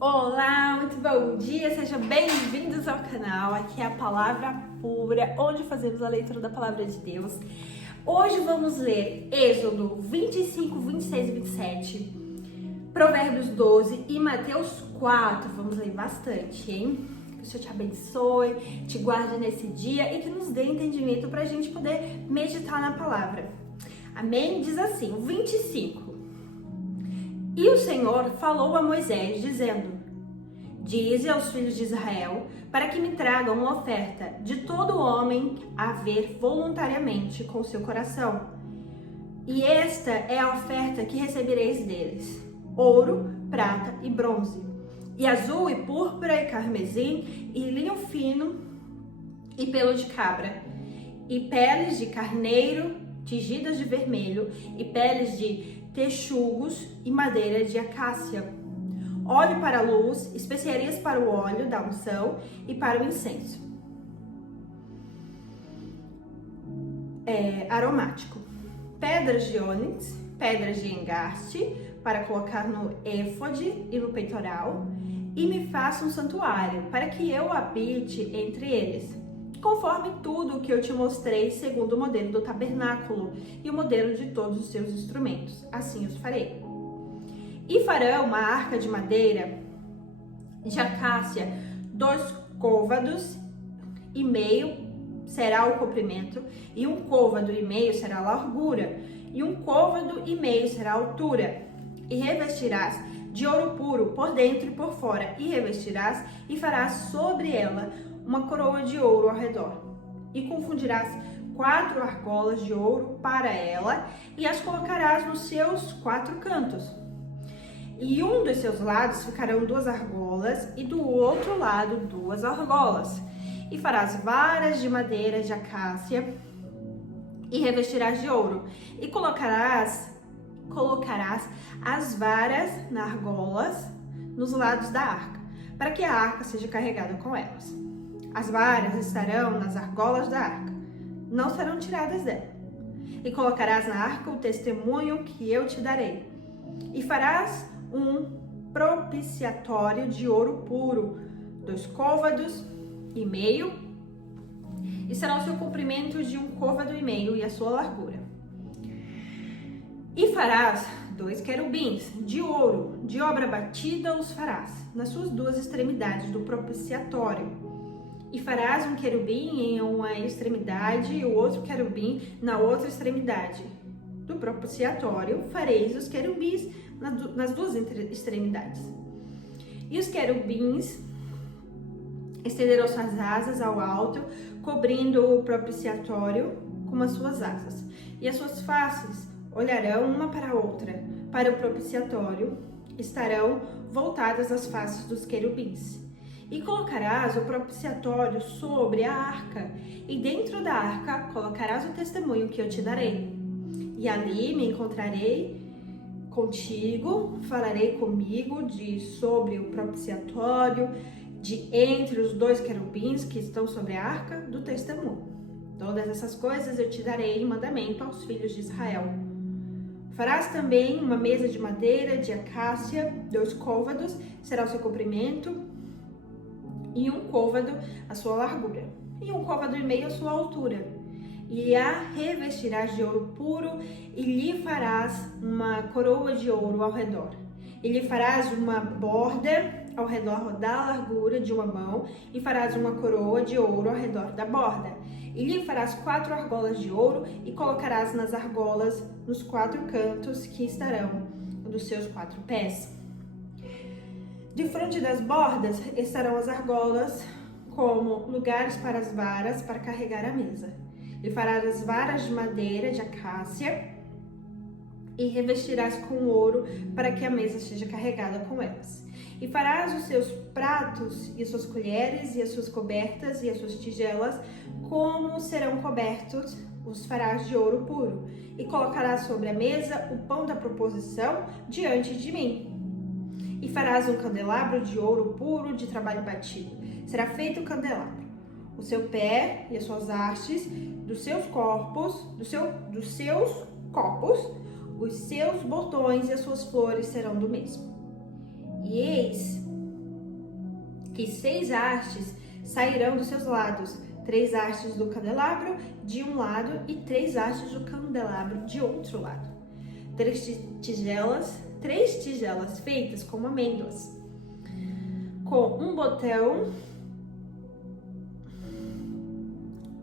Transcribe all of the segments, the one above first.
Olá, muito bom dia, sejam bem-vindos ao canal. Aqui é a Palavra Pura, onde fazemos a leitura da Palavra de Deus. Hoje vamos ler Êxodo 25, 26 e 27, Provérbios 12 e Mateus 4. Vamos ler bastante, hein? Que o Senhor te abençoe, te guarde nesse dia e que nos dê entendimento para a gente poder meditar na palavra. Amém? Diz assim, o 25. E o Senhor falou a Moisés, dizendo: Dize aos filhos de Israel, para que me tragam uma oferta de todo homem a ver voluntariamente com seu coração. E esta é a oferta que recebereis deles: ouro, prata e bronze, e azul e púrpura e carmesim, e linho fino e pelo de cabra, e peles de carneiro tingidas de vermelho, e peles de texugos e madeira de acácia, óleo para a luz, especiarias para o óleo da unção e para o incenso aromático, pedras de ônix, pedras de engaste para colocar no éfode e no peitoral, e me faça um santuário para que eu habite entre eles, conforme tudo o que eu te mostrei, segundo o modelo do tabernáculo e o modelo de todos os seus instrumentos. Assim os farei. E farão uma arca de madeira de acácia, 2 côvados e meio será o comprimento, e 1 côvado e meio será a largura, e 1 côvado e meio será a altura. E revestirás de ouro puro por dentro e por fora, e revestirás e farás sobre ela uma coroa de ouro ao redor, e confundirás 4 argolas de ouro para ela, e as colocarás nos seus 4 cantos. E um dos seus lados ficarão 2 argolas, e do outro lado 2 argolas. E farás varas de madeira de acácia, e revestirás de ouro, e colocarás as varas nas argolas nos lados da arca, para que a arca seja carregada com elas. As varas estarão nas argolas da arca, não serão tiradas dela. E colocarás na arca o testemunho que eu te darei. E farás um propiciatório de ouro puro, 2 côvados e meio, e será o seu comprimento de 1 côvado e meio e a sua largura. E farás 2 querubins de ouro, de obra batida os farás, nas suas 2 extremidades do propiciatório. E farás um querubim em uma extremidade e o outro querubim na outra extremidade do propiciatório. Fareis os querubins nas 2 extremidades. E os querubins estenderão suas asas ao alto, cobrindo o propiciatório com as suas asas. E as suas faces olharão uma para a outra. Para o propiciatório estarão voltadas as faces dos querubins. E colocarás o propiciatório sobre a arca, e dentro da arca colocarás o testemunho que eu te darei. E ali me encontrarei contigo, falarei comigo sobre o propiciatório, de entre os 2 querubins que estão sobre a arca do testemunho. Todas essas coisas eu te darei em mandamento aos filhos de Israel. Farás também uma mesa de madeira de acácia, 2 côvados será o seu comprimento, e 1 côvado a sua largura, e 1 côvado e meio a sua altura. E a revestirás de ouro puro, e lhe farás uma coroa de ouro ao redor. E lhe farás uma borda ao redor da largura de uma mão, e farás uma coroa de ouro ao redor da borda. E lhe farás 4 argolas de ouro, e colocarás nas argolas nos 4 cantos que estarão dos seus 4 pés. De frente das bordas estarão as argolas como lugares para as varas para carregar a mesa. E farás as varas de madeira de acácia e revestirás com ouro para que a mesa seja carregada com elas. E farás os seus pratos e as suas colheres e as suas cobertas e as suas tigelas, como serão cobertos, os farás de ouro puro. E colocarás sobre a mesa o pão da proposição diante de mim. E farás um candelabro de ouro puro de trabalho batido. Será feito o candelabro, o seu pé e as suas hastes, dos seus copos, os seus botões e as suas flores serão do mesmo. E eis que 6 hastes sairão dos seus lados, 3 hastes do candelabro de um lado e 3 hastes do candelabro de outro lado. 3 tigelas feitas com amêndoas, com um botão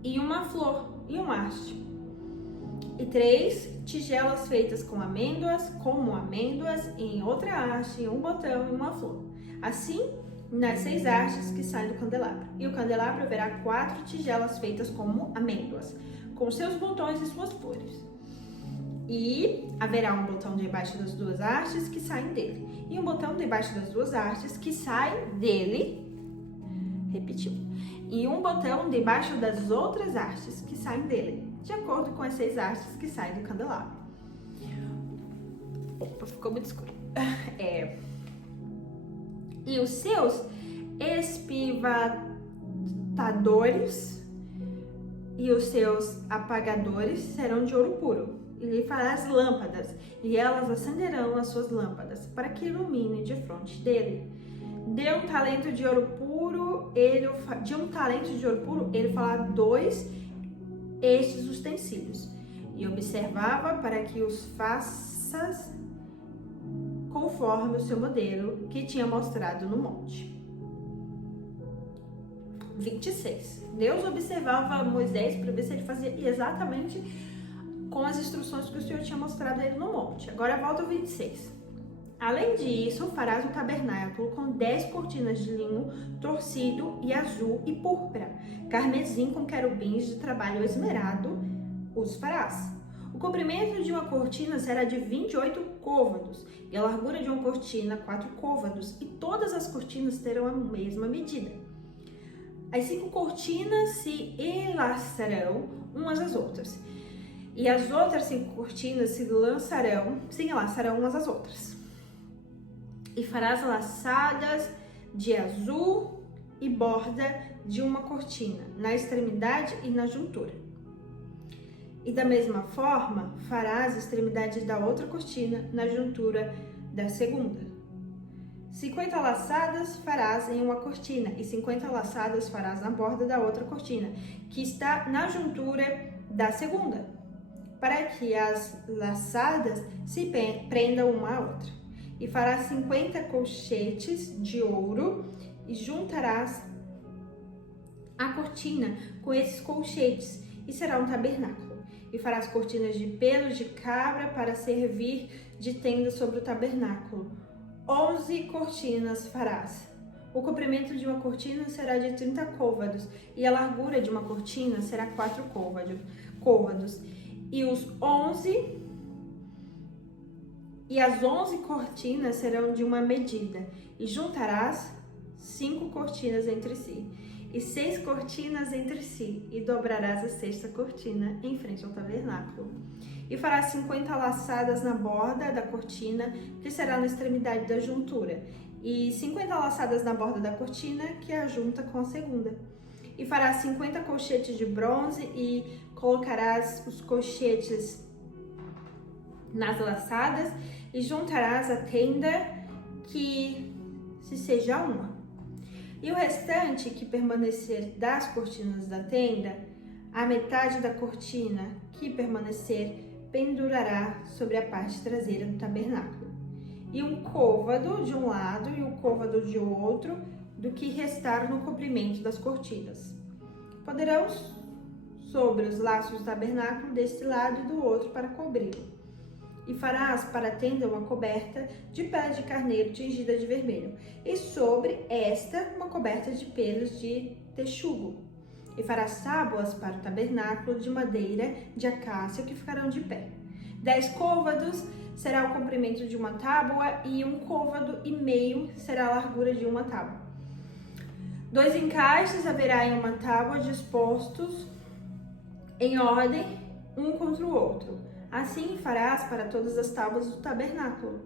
e uma flor e um haste. E 3 tigelas feitas com amêndoas, em outra haste, em um botão e uma flor. Assim, nas 6 hastes que saem do candelabro. E o candelabro haverá 4 tigelas feitas como amêndoas, com seus botões e suas flores. E haverá um botão debaixo das 2 hastes que saem dele. E um botão debaixo das 2 hastes que saem dele. Repetiu. E um botão debaixo das outras hastes que saem dele, de acordo com as 6 hastes que saem do candelabro. Opa, ficou muito escuro. E os seus espivatadores e os seus apagadores serão de ouro puro. E lhe farás lâmpadas, e elas acenderão as suas lâmpadas, para que ilumine de fronte dele. De um talento de ouro puro, ele fará 2 estes utensílios. E observava para que os faças conforme o seu modelo que tinha mostrado no monte. 26. Deus observava Moisés para ver se ele fazia exatamente com as instruções que o Senhor tinha mostrado a ele no monte. Agora volta ao 26. Além disso, farás um tabernáculo com 10 cortinas de linho torcido e azul e púrpura, carmesim com querubins de trabalho esmerado, os farás. O comprimento de uma cortina será de 28 côvados e a largura de uma cortina 4 côvados, e todas as cortinas terão a mesma medida. As 5 cortinas se enlaçarão umas às outras, e as outras 5 cortinas se enlaçarão umas às outras. E farás laçadas de azul e borda de uma cortina, na extremidade e na juntura. E da mesma forma, farás a extremidade da outra cortina na juntura da segunda. 50 laçadas farás em uma cortina, e 50 laçadas farás na borda da outra cortina, que está na juntura da segunda, para que as laçadas se prendam uma à outra. E farás 50 colchetes de ouro, e juntarás a cortina com esses colchetes, e será um tabernáculo. E farás cortinas de pelos de cabra para servir de tenda sobre o tabernáculo. 11 cortinas farás. O comprimento de uma cortina será de 30 côvados, e a largura de uma cortina será 4 côvados. E as 11 cortinas serão de uma medida, e juntarás 5 cortinas entre si, e 6 cortinas entre si, e dobrarás a 6ª cortina em frente ao tabernáculo. E farás 50 laçadas na borda da cortina, que será na extremidade da juntura, e 50 laçadas na borda da cortina, que a junta com a segunda. E farás 50 colchetes de bronze, e colocarás os colchetes nas laçadas, e juntarás a tenda que se seja uma. E o restante que permanecer das cortinas da tenda, a metade da cortina que permanecer, pendurará sobre a parte traseira do tabernáculo. E um côvado de um lado e um côvado de outro do que restar no comprimento das cortinas. Poderão sobre os laços do tabernáculo deste lado e do outro para cobri-lo. E farás para a tenda uma coberta de pele de carneiro tingida de vermelho, e sobre esta uma coberta de pelos de texugo. E farás tábuas para o tabernáculo de madeira de acácia que ficarão de pé. 10 côvados será o comprimento de uma tábua, e 1,5 côvado será a largura de uma tábua. 2 encaixes haverá em uma tábua, dispostos em ordem um contra o outro. Assim farás para todas as tábuas do tabernáculo.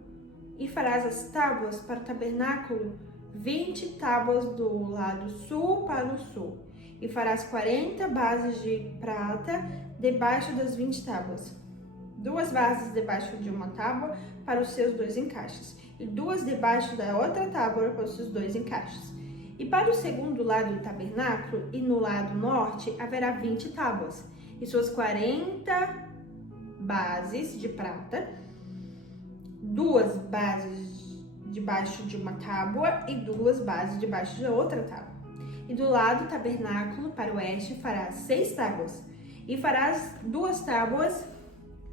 E farás as tábuas para o tabernáculo, 20 tábuas do lado sul para o sul. E farás 40 bases de prata debaixo das 20 tábuas. 2 bases debaixo de uma tábua para os seus 2 encaixes, e 2 debaixo da outra tábua para os seus 2 encaixes. E para o segundo lado do tabernáculo e no lado norte haverá 20 tábuas, e suas 40 bases de prata, 2 bases debaixo de uma tábua e 2 bases debaixo de outra tábua. E do lado do tabernáculo para o oeste farás 6 tábuas, e farás 2 tábuas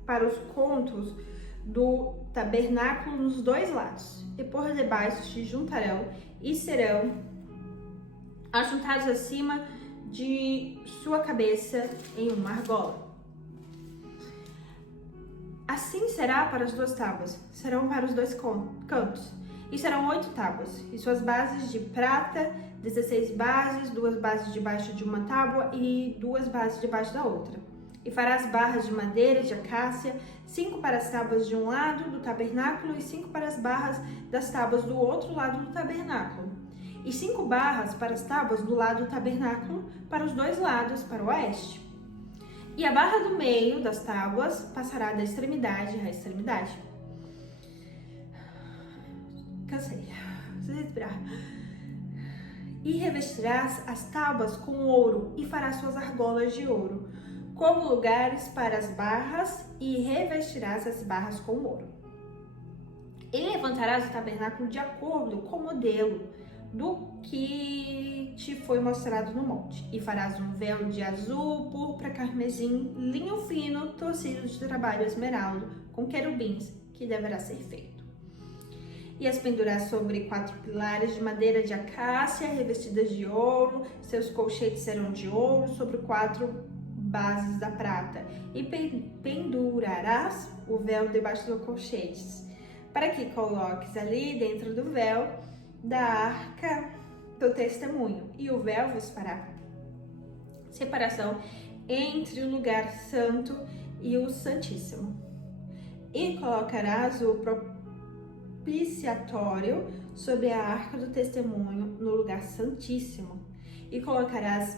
para os contos do tabernáculo nos 2 lados, e por debaixo se juntarão e serão ajuntados acima de sua cabeça em uma argola. Assim será para as 2 tábuas, serão para os 2 cantos, e serão 8 tábuas, e suas bases de prata, 16 bases, 2 bases debaixo de uma tábua e 2 bases debaixo da outra. E farás barras de madeira de acácia, 5 para as tábuas de um lado do tabernáculo e 5 para as barras das tábuas do outro lado do tabernáculo. E 5 barras para as tábuas do lado do tabernáculo para os 2 lados, para o oeste. E a barra do meio das tábuas passará da extremidade à extremidade. Cansei. Preciso respirar. E revestirás as tábuas com ouro e farás suas argolas de ouro, como lugares para as barras, e revestirás as barras com ouro. E levantarás o tabernáculo de acordo com o modelo do que te foi mostrado no monte. E farás um véu de azul, púrpura, carmesim, linho fino, tecido de trabalho esmeralda, com querubins, que deverá ser feito. E as pendurarás sobre 4 pilares de madeira de acácia, revestidas de ouro, seus colchetes serão de ouro, sobre 4 bases da prata. E pendurarás o véu debaixo dos colchetes, para que coloques ali dentro do véu da arca do testemunho, e o véu vos fará separação entre o lugar santo e o santíssimo. E colocarás o propiciatório sobre a arca do testemunho no lugar santíssimo, e colocarás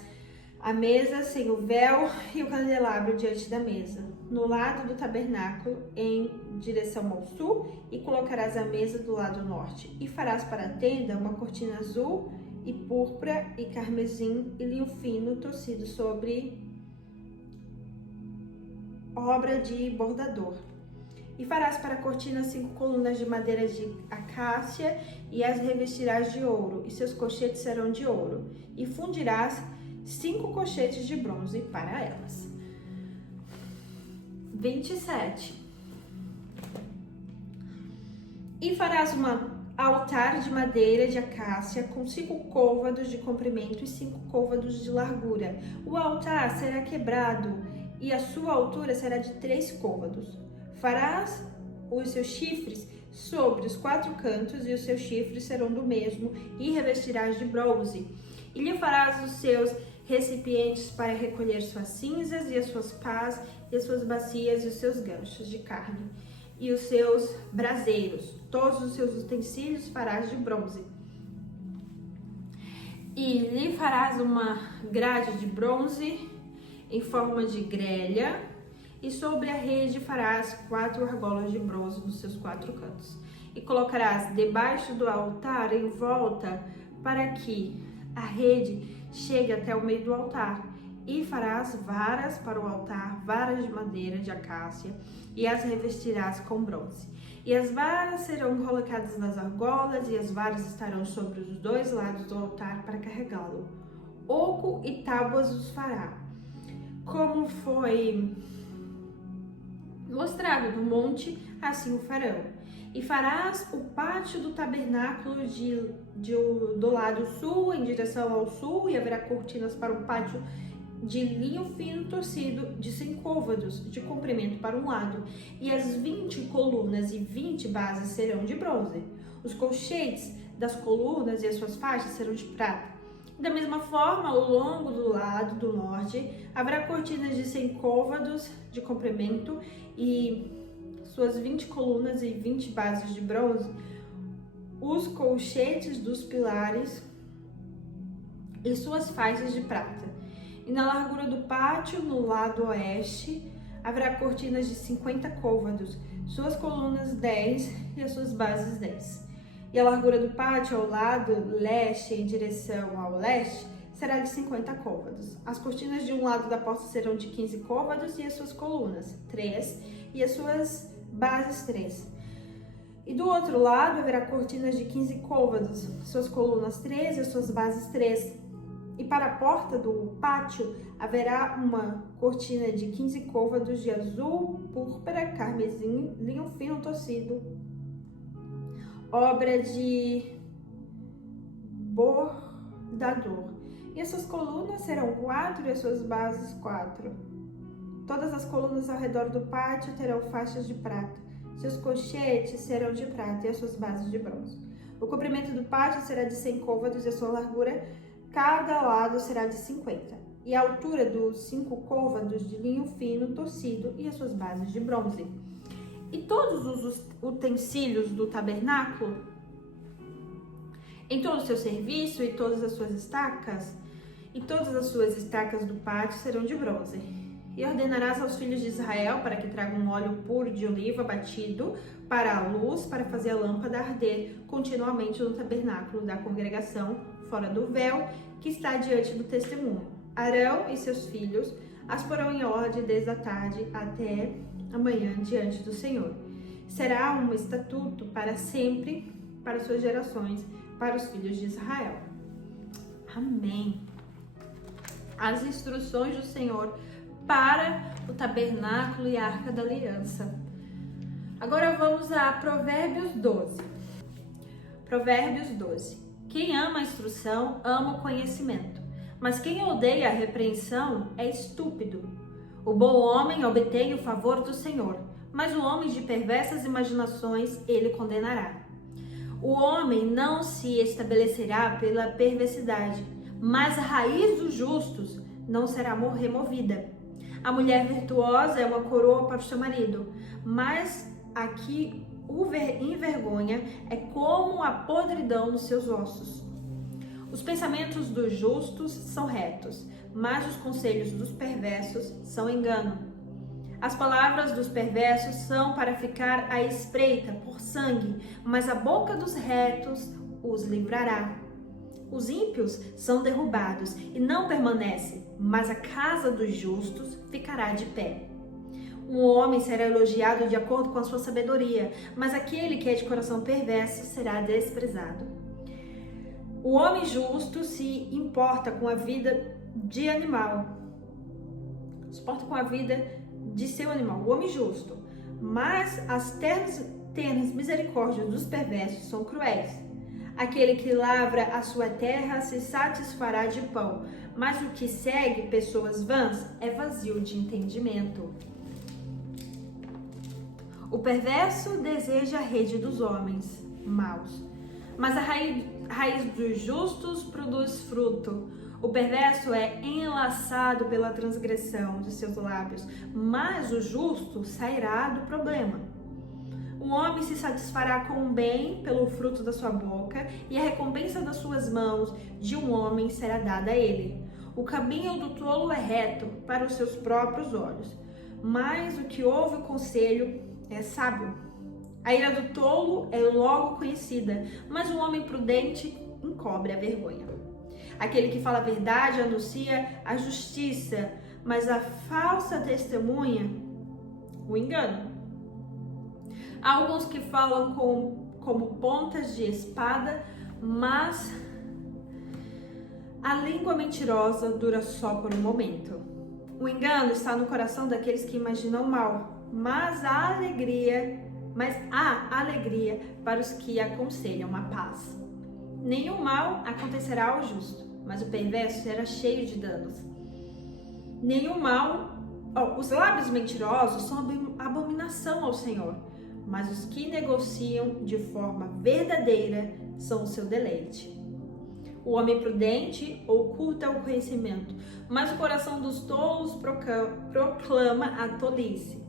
a mesa sem o véu e o candelabro diante da mesa, no lado do tabernáculo, em direção ao sul, e colocarás a mesa do lado norte. E farás para a tenda uma cortina azul e púrpura e carmesim e linho fino tecido sobre obra de bordador. E farás para a cortina 5 colunas de madeira de acácia e as revestirás de ouro, e seus colchetes serão de ouro. E fundirás 5 colchetes de bronze para elas. 27. E farás um altar de madeira de acácia com 5 côvados de comprimento e 5 côvados de largura. O altar será quebrado e a sua altura será de 3 côvados. Farás os seus chifres sobre os 4 cantos, e os seus chifres serão do mesmo, e revestirás de bronze. E lhe farás os seus recipientes para recolher suas cinzas, e as suas pás, e as suas bacias, e os seus ganchos de carne, e os seus braseiros. Todos os seus utensílios farás de bronze. E lhe farás uma grade de bronze em forma de grelha, e sobre a rede farás 4 argolas de bronze nos seus 4 cantos. E colocarás debaixo do altar em volta, para que a rede chegue até o meio do altar. E farás varas para o altar, varas de madeira de acácia, e as revestirás com bronze. E as varas serão colocadas nas argolas, e as varas estarão sobre os 2 lados do altar para carregá-lo. Oco e tábuas os fará, como foi mostrado no monte, assim o farão. E farás o pátio do tabernáculo do lado sul, em direção ao sul, e haverá cortinas para o pátio de linho fino torcido de 100 côvados de comprimento para um lado, e as 20 colunas e 20 bases serão de bronze. Os colchetes das colunas e as suas faixas serão de prata. Da mesma forma, ao longo do lado do norte, haverá cortinas de 100 côvados de comprimento e suas 20 colunas e 20 bases de bronze, os colchetes dos pilares e suas faixas de prata. E na largura do pátio, no lado oeste, haverá cortinas de 50 côvados, suas colunas 10 e as suas bases 10. E a largura do pátio ao lado leste em direção ao leste será de 50 côvados. As cortinas de um lado da porta serão de 15 côvados e as suas colunas, 3, e as suas bases, 3. E do outro lado haverá cortinas de 15 côvados, suas colunas 3 e as suas bases 3. E para a porta do pátio haverá uma cortina de 15 côvados de azul, púrpura, carmesim, linho fino tecido, obra de bordador. E as suas colunas serão 4 e as suas bases 4. Todas as colunas ao redor do pátio terão faixas de prata. Seus colchetes serão de prata e as suas bases de bronze. O comprimento do pátio será de 100 côvados e a sua largura, cada lado, será de 50. E a altura dos 5 côvados de linho fino tecido e as suas bases de bronze. E todos os utensílios do tabernáculo, em todo o seu serviço e todas as suas estacas, do pátio serão de bronze. E ordenarás aos filhos de Israel para que tragam um óleo puro de oliva batido para a luz, para fazer a lâmpada arder continuamente no tabernáculo da congregação, fora do véu, que está diante do testemunho. Arão e seus filhos as porão em ordem desde a tarde até amanhã diante do Senhor. Será um estatuto para sempre, para suas gerações, para os filhos de Israel. Amém. As instruções do Senhor para o tabernáculo e a arca da aliança. Agora vamos a Provérbios 12. Provérbios 12. Quem ama a instrução, ama o conhecimento, mas quem odeia a repreensão é estúpido. O bom homem obtém o favor do Senhor, mas o homem de perversas imaginações ele condenará. O homem não se estabelecerá pela perversidade, mas a raiz dos justos não será removida. A mulher virtuosa é uma coroa para o seu marido, mas a que o envergonha é como a podridão nos seus ossos. Os pensamentos dos justos são retos, mas os conselhos dos perversos são engano. As palavras dos perversos são para ficar à espreita por sangue, mas a boca dos retos os livrará. Os ímpios são derrubados e não permanecem, mas a casa dos justos ficará de pé. Um homem será elogiado de acordo com a sua sabedoria, mas aquele que é de coração perverso será desprezado. O homem justo se importa com a vida de animal, de seu animal, o homem justo, mas as ternas misericórdias dos perversos são cruéis. Aquele que lavra a sua terra se satisfará de pão, mas o que segue pessoas vãs é vazio de entendimento. O perverso deseja a rede dos homens maus, mas a raiz dos justos produz fruto. O perverso é enlaçado pela transgressão de seus lábios, mas o justo sairá do problema. O homem se satisfará com o bem pelo fruto da sua boca, e a recompensa das suas mãos de um homem será dada a ele. O caminho do tolo é reto para os seus próprios olhos, mas o que ouve o conselho é sábio. A ira do tolo é logo conhecida, mas o homem prudente encobre a vergonha. Aquele que fala a verdade anuncia a justiça, mas a falsa testemunha o engano. Há alguns que falam como pontas de espada, mas a língua mentirosa dura só por um momento. O engano está no coração daqueles que imaginam mal, mas há alegria para os que aconselham a paz. Nenhum mal acontecerá ao justo, mas o perverso será cheio de danos. Os lábios mentirosos são abominação ao Senhor, mas os que negociam de forma verdadeira são o seu deleite. O homem prudente oculta o conhecimento, mas o coração dos tolos proclama a tolice.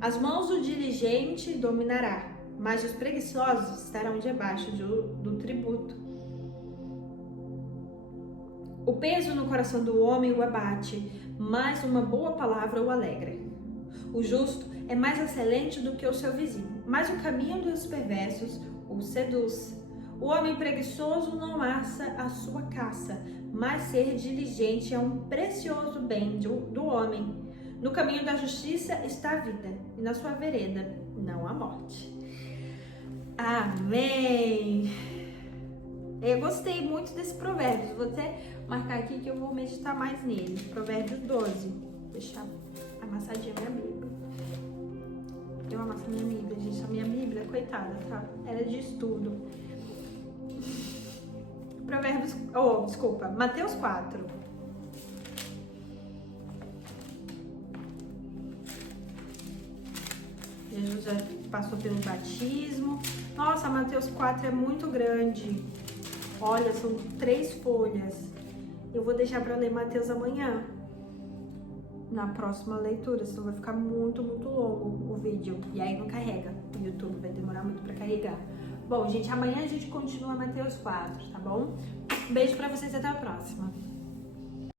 As mãos do diligente dominará, mas os preguiçosos estarão debaixo do tributo. O peso no coração do homem o abate, mas uma boa palavra o alegra. O justo é mais excelente do que o seu vizinho, mas o caminho dos perversos o o seduz. O homem preguiçoso não assa a sua caça, mas ser diligente é um precioso bem do homem. No caminho da justiça está a vida, e na sua vereda não há morte. Amém! Eu gostei muito desse provérbio. Vou até marcar aqui que eu vou meditar mais nele. Provérbios 12. Deixar amassadinha minha Bíblia. Eu amasso minha Bíblia, gente. A minha Bíblia, coitada, tá? Ela é de estudo. Mateus 4. Jesus já passou pelo batismo. Nossa, Mateus 4 é muito grande. Olha, são 3 folhas. Eu vou deixar para ler Mateus amanhã, na próxima leitura, senão vai ficar muito longo o vídeo. E aí não carrega. O YouTube vai demorar muito para carregar. Bom, gente, amanhã a gente continua Mateus 4, tá bom? Um beijo para vocês e até a próxima.